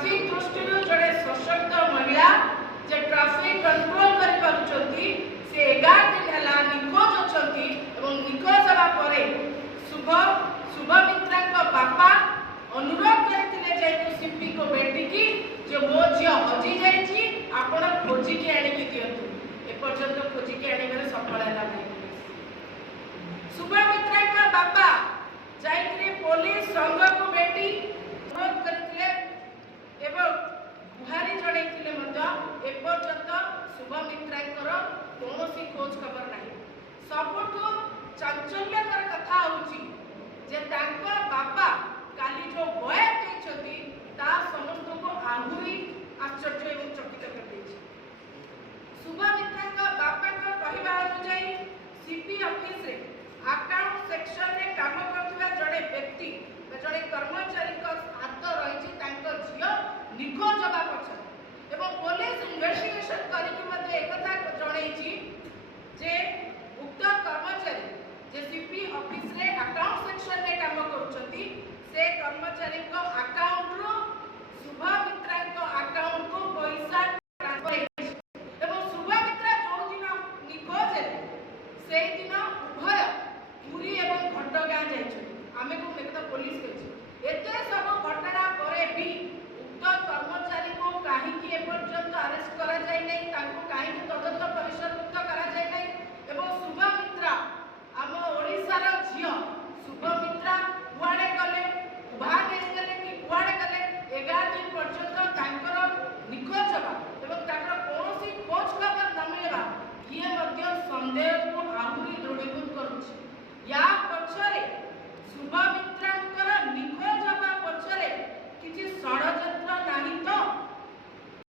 आर्थिक दृष्टि जड़े सशक्त महिला जे ट्रैफिक कंट्रोल कर पारुचंती से 11 दिन हला निखोज अछंती एवं निखोज हवा परे शुभमित्रा को बापा अनुरोध करथिले जे सीपी को बेटी की जे मो झियो हजी जाईची आपण खोजी के आनी के दियंतु ए पर्यंत खोजी के आनी में सफल हैला नहीं। शुभमित्रा का बापा जाईकरी पुलिस संघ को बेटी अनुरोध करथिले एवं गुहारी जणैथिले मध्य ए पर्यंत शुभमित्रांकर कौनसी खोज खबर नहीं। सबुठु चांचल्यकर कथा होची जे तांका बापा काली जो बयान देछथि ता समस्त को आहुरी आश्चर्य एवं चकित कर देछि। शुभमित्रांका बापा को कहबा अनुसार सीपी ऑफिस रे अकाउंट सेक्शन रे काम करथुवा जड़े व्यक्ति जड़े कर्मचारी को हाथ रही तांको झियो निखोज हवा पछरे एवं पुलिस इन्वेस्टिगेशन करिकि मध्ये एकथा जणैछि जे उक्त कर्मचारी जे सीपी ऑफिस रे अकाउंट सेक्शन रे काम